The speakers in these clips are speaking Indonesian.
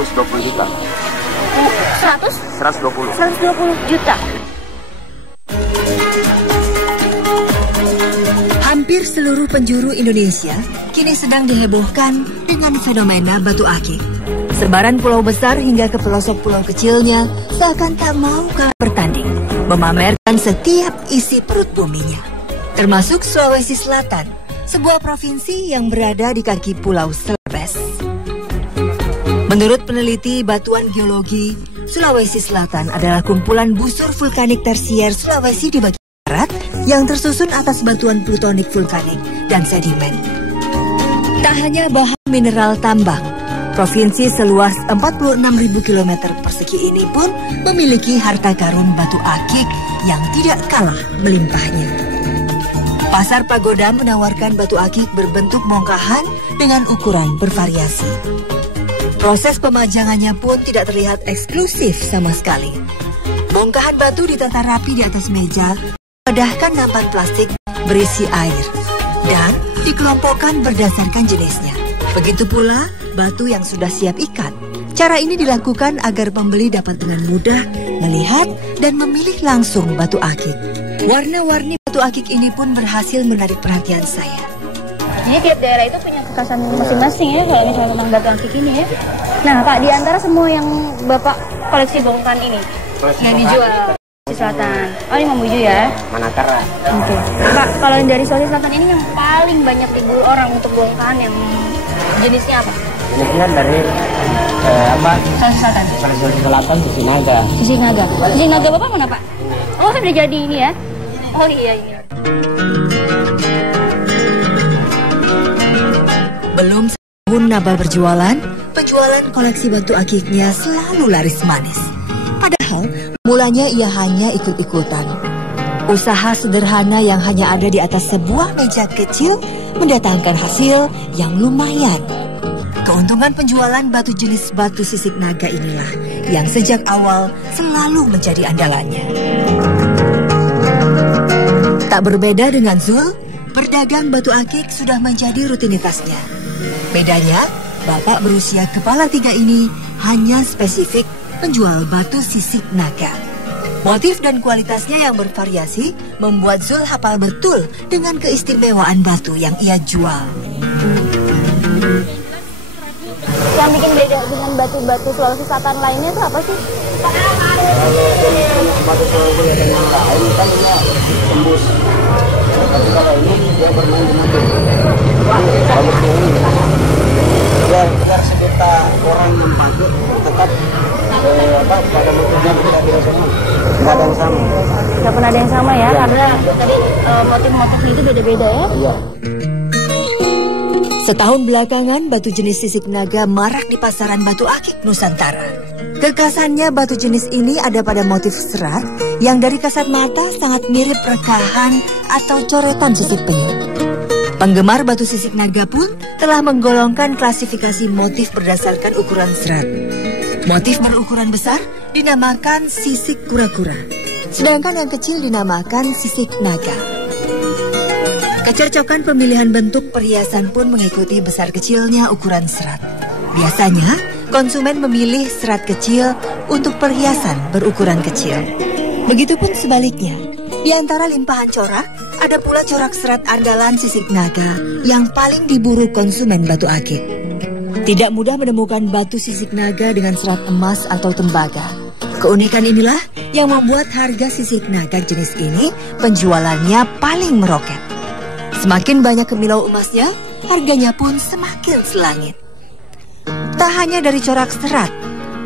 120 juta. 120 juta. Hampir seluruh penjuru Indonesia kini sedang dihebohkan dengan fenomena batu akik. Sebaran pulau besar hingga ke pelosok pulau kecilnya seakan tak mau kalah bertanding, memamerkan setiap isi perut buminya. Termasuk Sulawesi Selatan, sebuah provinsi yang berada di kaki Pulau Celebes. Menurut peneliti Batuan Geologi, Sulawesi Selatan adalah kumpulan busur vulkanik tersier Sulawesi di bagian barat yang tersusun atas batuan plutonik vulkanik dan sedimen. Tak hanya bahan mineral tambang, provinsi seluas 46.000 km persegi ini pun memiliki harta karun batu akik yang tidak kalah melimpahnya. Pasar Pagoda menawarkan batu akik berbentuk bongkahan dengan ukuran bervariasi. Proses pemajangannya pun tidak terlihat eksklusif sama sekali. Bongkahan batu ditata rapi di atas meja, memedahkan nampan plastik berisi air, dan dikelompokkan berdasarkan jenisnya. Begitu pula batu yang sudah siap ikat. Cara ini dilakukan agar pembeli dapat dengan mudah melihat dan memilih langsung batu akik. Warna-warni batu akik ini pun berhasil menarik perhatian saya. Jadi tiap daerah itu punya kekhasan masing-masing ya kalau misalnya tentang batu akik ini ya. Nah Pak, di antara semua yang Bapak koleksi bongkahan ini yang dijual Sulawesi Selatan, oh ini Mamuju ya? Manakara. Oke. Pak, kalau dari Sulawesi Selatan ini yang paling banyak diburu orang untuk bongkahan yang jenisnya apa? Jenisnya dari Sulawesi Selatan. Sulawesi Selatan Sisinaga. Sisinaga. Sisinaga Bapak mana Pak? Oh kan udah jadi ini ya? Oh iya ini. Belum setahun Naba berjualan, penjualan koleksi batu akiknya selalu laris manis. Padahal mulanya ia hanya ikut-ikutan. Usaha sederhana yang hanya ada di atas sebuah meja kecil mendatangkan hasil yang lumayan. Keuntungan penjualan batu jenis batu sisik naga inilah yang sejak awal selalu menjadi andalannya. Tak berbeda dengan Zul, berdagang batu akik sudah menjadi rutinitasnya. Bedanya, bapak berusia kepala 3 ini hanya spesifik penjual batu sisik naga. Motif dan kualitasnya yang bervariasi membuat Zul hafal betul dengan keistimewaan batu yang ia jual. Yang bikin beda dengan batu-batu Sulawesi Selatan lainnya itu apa sih? Batu Sulawesi yang lain kan dia tembus. Tapi kalau ini dia bermain dengan biar sejuta orang mempadu tetap pada motifnya tidak sama. Nggak ada yang sama. Nggak pernah ada yang sama ya, karena tadi motif-motifnya itu beda-beda ya? Iya. Setahun belakangan, batu jenis sisik naga marak di pasaran batu akik Nusantara. Kekhasannya batu jenis ini ada pada motif serat yang dari kasat mata sangat mirip rekahan atau coretan sisik penyu. Penggemar batu sisik naga pun telah menggolongkan klasifikasi motif berdasarkan ukuran serat. Motif berukuran besar dinamakan sisik kura-kura, sedangkan yang kecil dinamakan sisik naga. Kecocokan pemilihan bentuk perhiasan pun mengikuti besar kecilnya ukuran serat. Biasanya, konsumen memilih serat kecil untuk perhiasan berukuran kecil. Begitupun sebaliknya, di antara limpahan corak, ada pula corak serat andalan sisik naga yang paling diburu konsumen batu akik. Tidak mudah menemukan batu sisik naga dengan serat emas atau tembaga. Keunikan inilah yang membuat harga sisik naga jenis ini penjualannya paling meroket. Semakin banyak kemilau emasnya, harganya pun semakin selangit. Tak hanya dari corak serat,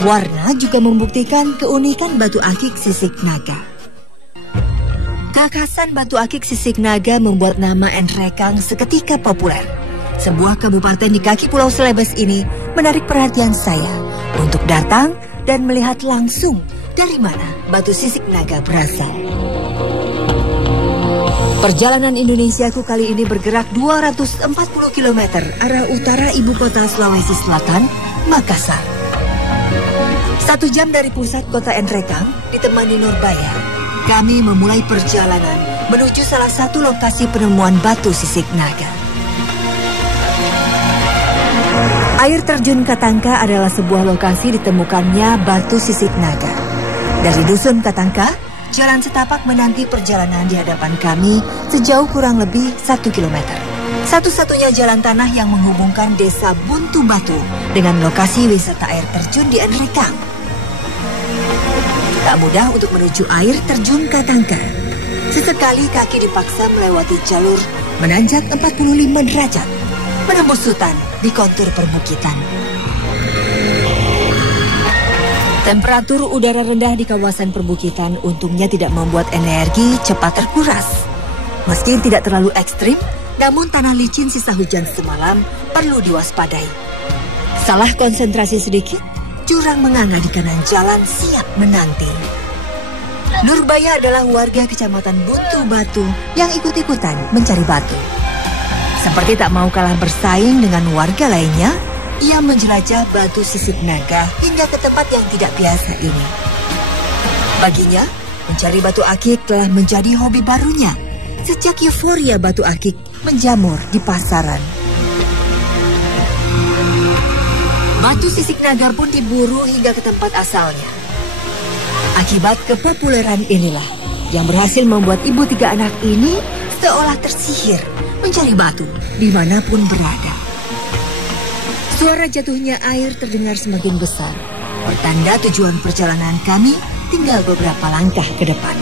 warna juga membuktikan keunikan batu akik sisik naga. Kekhasan batu akik sisik naga membuat nama Enrekang seketika populer. Sebuah kabupaten di kaki Pulau Celebes ini menarik perhatian saya untuk datang dan melihat langsung dari mana batu sisik naga berasal. Perjalanan Indonesiaku kali ini bergerak 240 km arah utara ibu kota Sulawesi Selatan, Makassar. 1 jam dari pusat kota Enrekang, ditemani Nurbaya, kami memulai perjalanan menuju salah satu lokasi penemuan batu sisik naga. Air terjun Katangka adalah sebuah lokasi ditemukannya batu sisik naga. Dari dusun Katangka, jalan setapak menanti perjalanan di hadapan kami sejauh kurang lebih 1 kilometer. Satu-satunya jalan tanah yang menghubungkan desa Buntu Batu dengan lokasi wisata air terjun di Enrekang. Tak mudah untuk menuju air terjun Katangka. Sesekali kaki dipaksa melewati jalur menanjak 45 derajat, menembus hutan di kontur perbukitan. Temperatur udara rendah di kawasan perbukitan untungnya tidak membuat energi cepat terkuras. Meski tidak terlalu ekstrim, namun tanah licin sisa hujan semalam perlu diwaspadai. Salah konsentrasi sedikit, jurang menganga di kanan jalan siap menanti. Nurbaya adalah warga kecamatan Buntu Batu yang ikut-ikutan mencari batu. Seperti tak mau kalah bersaing dengan warga lainnya, ia menjelajah batu sisik naga hingga ke tempat yang tidak biasa ini. Baginya, mencari batu akik telah menjadi hobi barunya sejak euforia batu akik menjamur di pasaran. Batu sisik naga pun diburu hingga ke tempat asalnya. Akibat kepopuleran inilah yang berhasil membuat ibu 3 anak ini seolah tersihir mencari batu dimanapun berada. Suara jatuhnya air terdengar semakin besar. Pertanda tujuan perjalanan kami tinggal beberapa langkah ke depan.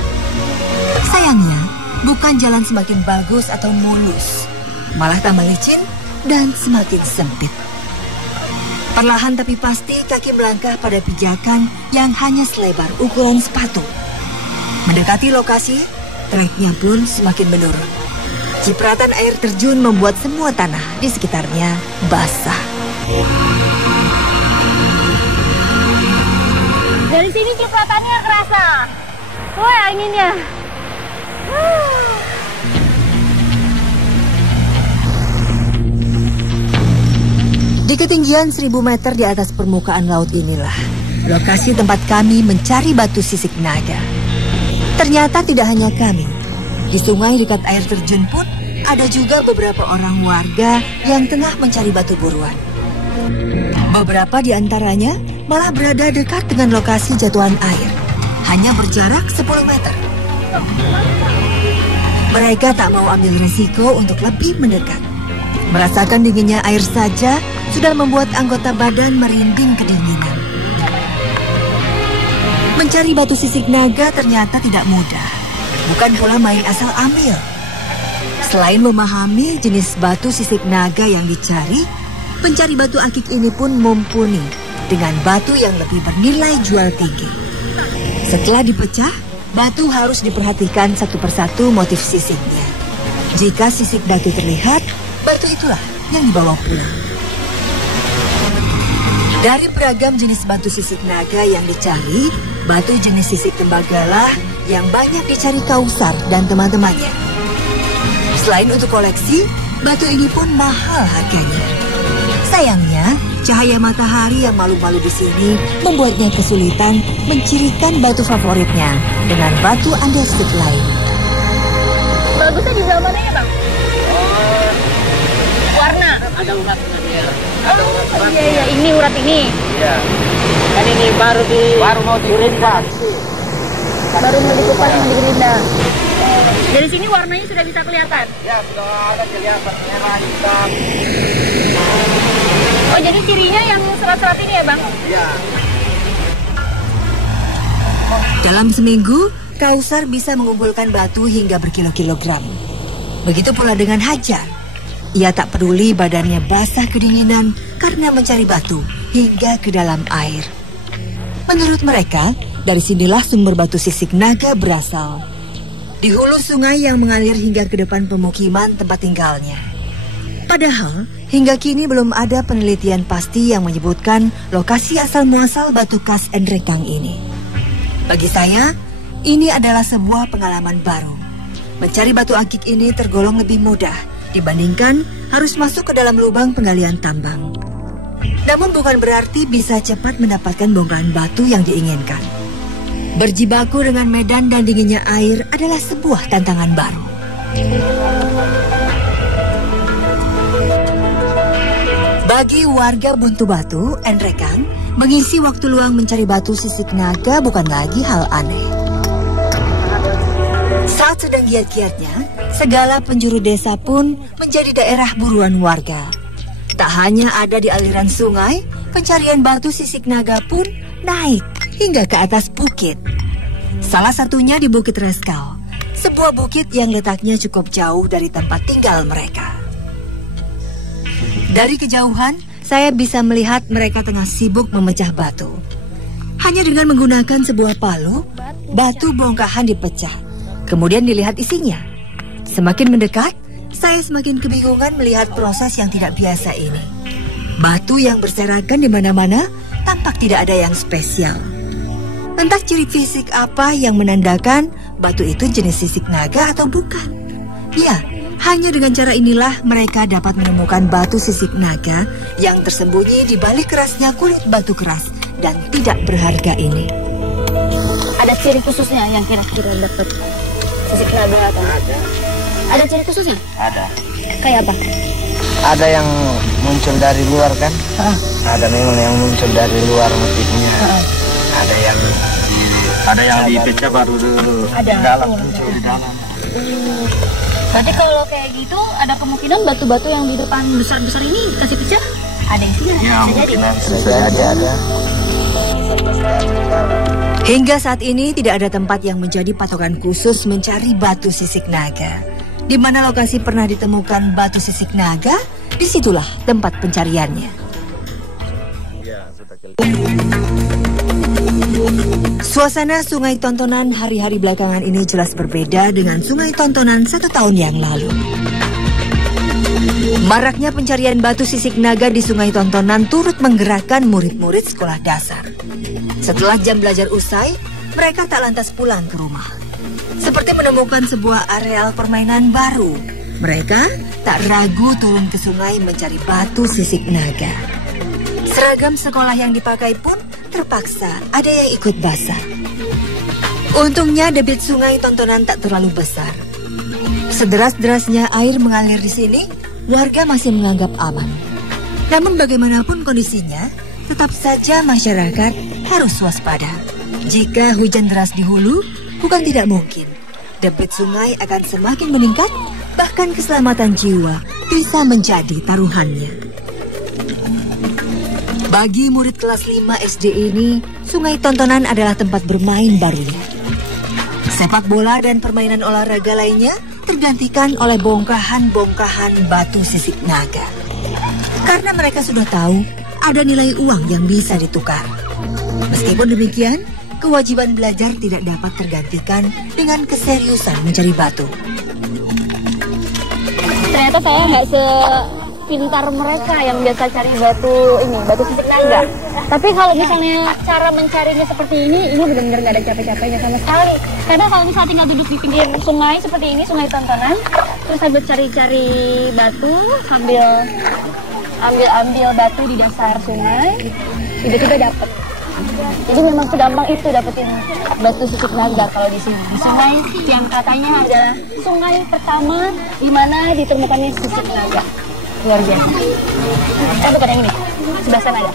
Sayangnya, bukan jalan semakin bagus atau mulus, malah tambah licin dan semakin sempit. Perlahan tapi pasti kaki melangkah pada pijakan yang hanya selebar ukuran sepatu. Mendekati lokasi, treknya pun semakin menurun. Cipratan air terjun membuat semua tanah di sekitarnya basah. Dari sini cipratannya kerasa. Wah, anginnya. Di ketinggian 1000 meter di atas permukaan laut inilah lokasi tempat kami mencari batu sisik naga. Ternyata tidak hanya kami. Di sungai dekat air terjun pun ada juga beberapa orang warga yang tengah mencari batu buruan. Beberapa di antaranya malah berada dekat dengan lokasi jatuhan air, hanya berjarak 10 meter. Mereka tak mau ambil resiko untuk lebih mendekat. Merasakan dinginnya air saja sudah membuat anggota badan merinding kedinginan. Mencari batu sisik naga ternyata tidak mudah. Bukan pula main asal ambil. Selain memahami jenis batu sisik naga yang dicari, pencari batu akik ini pun mumpuni dengan batu yang lebih bernilai jual tinggi. Setelah dipecah, batu harus diperhatikan satu persatu motif sisiknya. Jika sisik naga terlihat, batu itulah yang dibawa pulang. Dari beragam jenis batu sisik naga yang dicari, batu jenis sisik tembagalah yang banyak dicari Kausar dan teman-temannya. Selain untuk koleksi, batu ini pun mahal harganya. Sayangnya, cahaya matahari yang malu-malu di sini membuatnya kesulitan mencirikan batu favoritnya dengan batu andesit lain. Bagusnya di sebelah mananya, Bang? Warna? Ada uratnya dia. Iya, ini urat ini. Iya. Kan ini baru mau dirindas. Baru mau dikupas, mau digerindang. Dari sini warnanya sudah bisa kelihatan? Ya, sudah ada kelihatan merah, hitam. Oh, jadi cirinya yang serat-serat ini ya, Bang? Iya. Dalam seminggu, Kausar bisa mengumpulkan batu hingga berkilo-kilogram. Begitu pula dengan Hajar. Ia tak peduli badannya basah kedinginan karena mencari batu hingga ke dalam air. Menurut mereka, dari sinilah sumber batu sisik naga berasal. Di hulu sungai yang mengalir hingga ke depan pemukiman tempat tinggalnya. Padahal, hingga kini belum ada penelitian pasti yang menyebutkan lokasi asal-muasal batu khas Enrekang ini. Bagi saya, ini adalah sebuah pengalaman baru. Mencari batu akik ini tergolong lebih mudah dibandingkan harus masuk ke dalam lubang penggalian tambang. Namun bukan berarti bisa cepat mendapatkan bongkahan batu yang diinginkan. Berjibaku dengan medan dan dinginnya air adalah sebuah tantangan baru. Bagi warga Buntu Batu, Enrekang, mengisi waktu luang mencari batu sisik naga bukan lagi hal aneh. Saat sedang giat-giatnya, segala penjuru desa pun menjadi daerah buruan warga. Tak hanya ada di aliran sungai, pencarian batu sisik naga pun naik hingga ke atas bukit. Salah satunya di Bukit Reskau, sebuah bukit yang letaknya cukup jauh dari tempat tinggal mereka. Dari kejauhan, saya bisa melihat mereka tengah sibuk memecah batu. Hanya dengan menggunakan sebuah palu, batu bongkahan dipecah. Kemudian dilihat isinya. Semakin mendekat, saya semakin kebingungan melihat proses yang tidak biasa ini. Batu yang berserakan di mana-mana tampak tidak ada yang spesial. Entah ciri fisik apa yang menandakan batu itu jenis sisik naga atau bukan. Ya, hanya dengan cara inilah mereka dapat menemukan batu sisik naga yang tersembunyi di balik kerasnya kulit batu keras dan tidak berharga ini. Ada ciri khususnya yang kira-kira dapat sisik naga atau ada ciri khususnya? Ada. Kayak apa? Ada yang muncul dari luar kan? Ada memang yang muncul dari luar motifnya. Ada yang dipecah baru dulu. Ada. Dalam muncul di dalam. Berarti kalau kayak gitu ada kemungkinan batu-batu yang di depan besar-besar ini kasih pecah? Ada yang tidak? Ya, bisa jadi. Bisa jadi ada. Hingga saat ini tidak ada tempat yang menjadi patokan khusus mencari batu sisik naga. Di mana lokasi pernah ditemukan batu sisik naga, disitulah tempat pencariannya. Suasana Sungai Tontonan hari-hari belakangan ini jelas berbeda dengan Sungai Tontonan 1 tahun yang lalu. Maraknya pencarian batu sisik naga di Sungai Tontonan turut menggerakkan murid-murid sekolah dasar. Setelah jam belajar usai, mereka tak lantas pulang ke rumah. Seperti menemukan sebuah areal permainan baru, mereka tak ragu turun ke sungai mencari batu sisik naga. Seragam sekolah yang dipakai pun terpaksa ada yang ikut basah. Untungnya debit Sungai Tontonan tak terlalu besar. Sederas-derasnya air mengalir di sini, warga masih menganggap aman. Namun bagaimanapun kondisinya, tetap saja masyarakat harus waspada. Jika hujan deras di hulu, bukan tidak mungkin debit sungai akan semakin meningkat, bahkan keselamatan jiwa bisa menjadi taruhannya. Bagi murid kelas 5 SD ini, Sungai Tontonan adalah tempat bermain barunya. Sepak bola dan permainan olahraga lainnya tergantikan oleh bongkahan-bongkahan batu sisik naga. Karena mereka sudah tahu ada nilai uang yang bisa ditukar. Meskipun demikian, kewajiban belajar tidak dapat tergantikan dengan keseriusan mencari batu. Ternyata saya nggak sepintar mereka yang biasa cari batu sisik naga. Tapi kalau misalnya cara mencarinya seperti ini benar-benar nggak ada capek-capeknya sama sekali. Karena kalau misalnya tinggal duduk di pinggir sungai seperti ini, Sungai Tontonan, terus sambil cari-cari batu, sambil ambil batu di dasar sungai, tiba-tiba dapet. Jadi memang segampang itu dapetin batu sisik naga kalau di sini. Di sungai yang katanya adalah sungai pertama di mana ditemukannya sisik naga. Luar biasa. Kita bukan yang ini, sebelah sana ya.